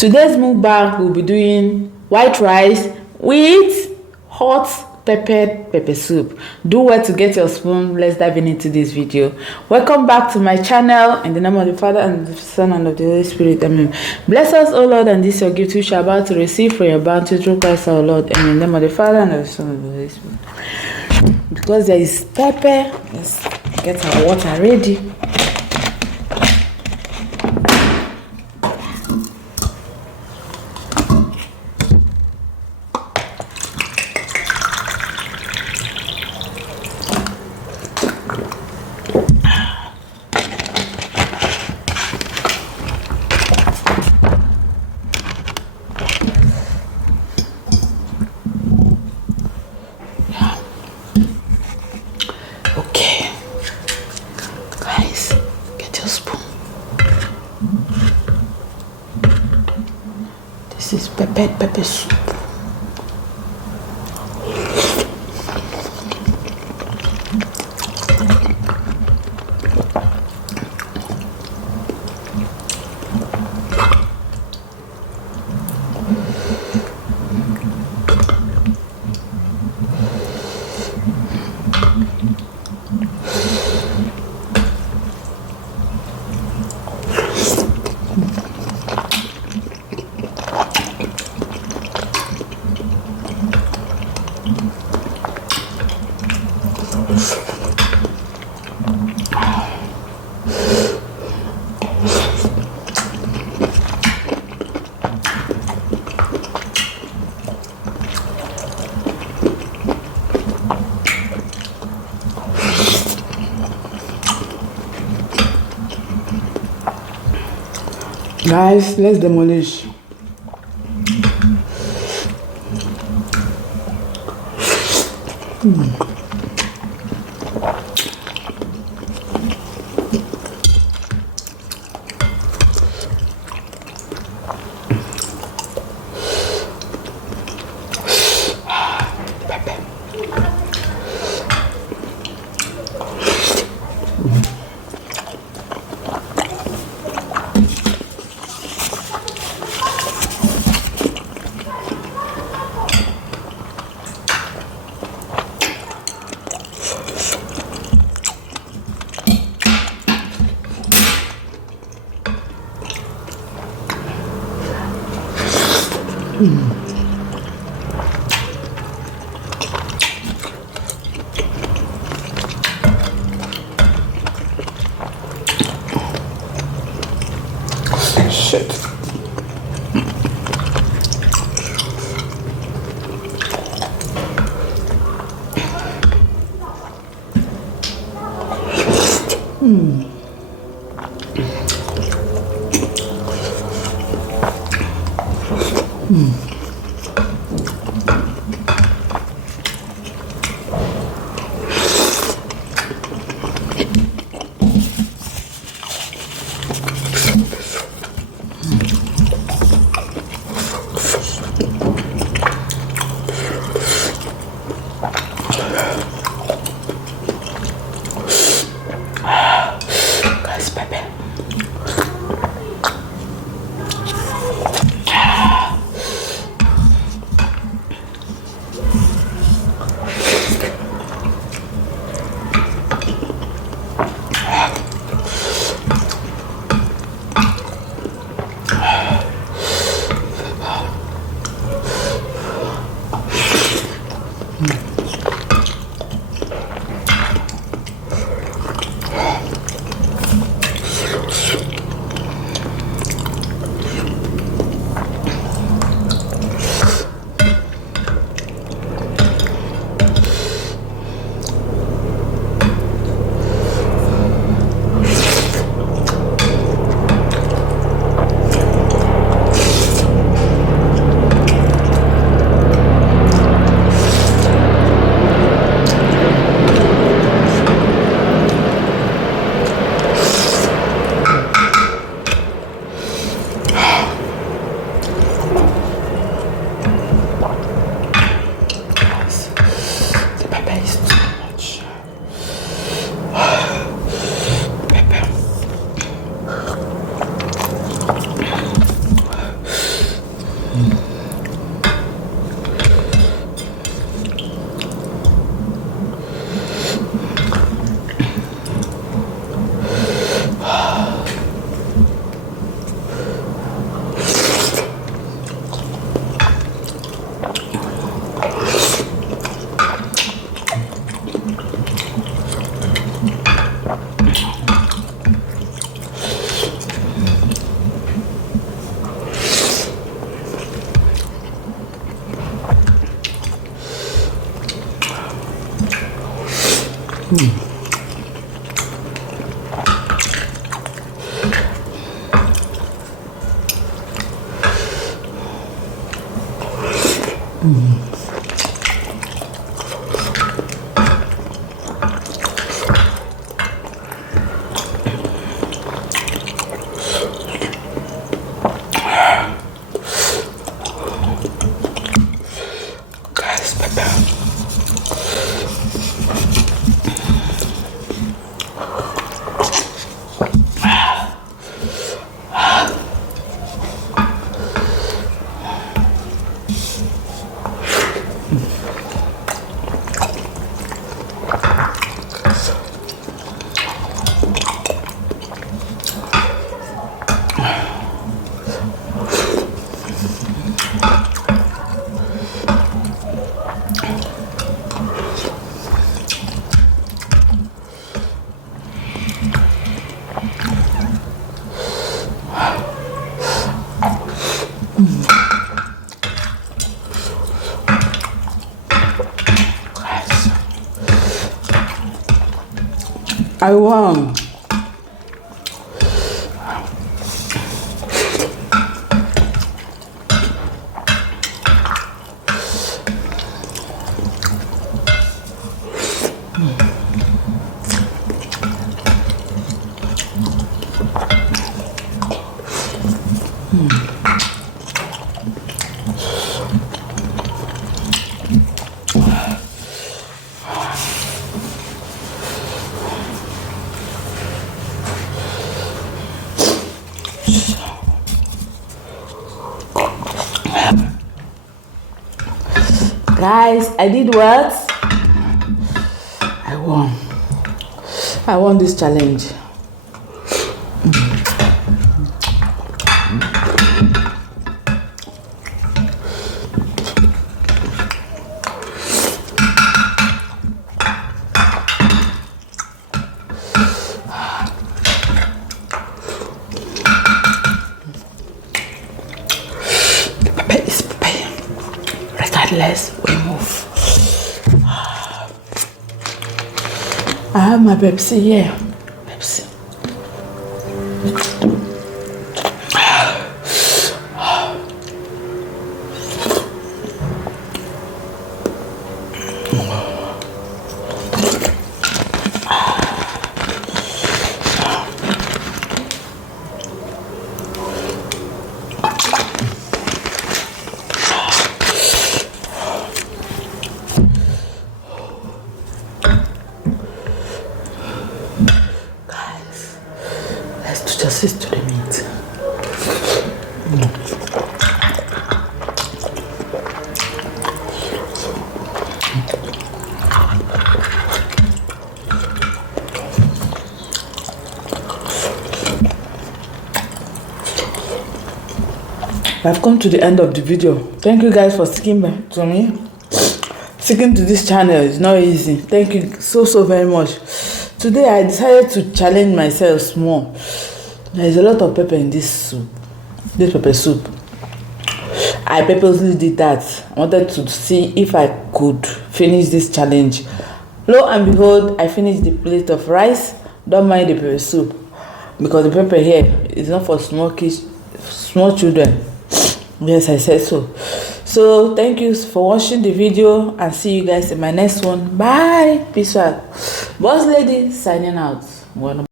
Today's mukbang we'll be doing white rice with hot pepper soup. Do well to get your spoon. Let's dive into this video. Welcome back to my channel. In the name of the Father and the Son and of the Holy Spirit. Amen. Bless us, O Lord, and this your gift which you are about to receive from your bounty through Christ our Lord. And in the name of the Father and of the Son and of the Holy Spirit. Because there is pepper, let's get our water ready. Okay, guys, get your spoon. This is pepper soup. Guys, let's demolish. Shit. Guys, pepper. I won. Guys, I did what? I won. I won this challenge. Regardless, we move. I have my Pepsi here. Pepsi. Justice to the meat. I've come to the end of the video. Thank you guys for sticking to me. Sticking to this channel is not easy. Thank you so very much. Today I decided to challenge myself more. There is a lot of pepper in this soup, this pepper soup. I purposely did that. I wanted to see if I could finish this challenge. Lo and behold, I finished the plate of rice. Don't mind the pepper soup because the pepper here is not for small kids, small children. Yes, I said so. So thank you for watching the video and see you guys in my next one. Bye. Peace out. Boss lady signing out.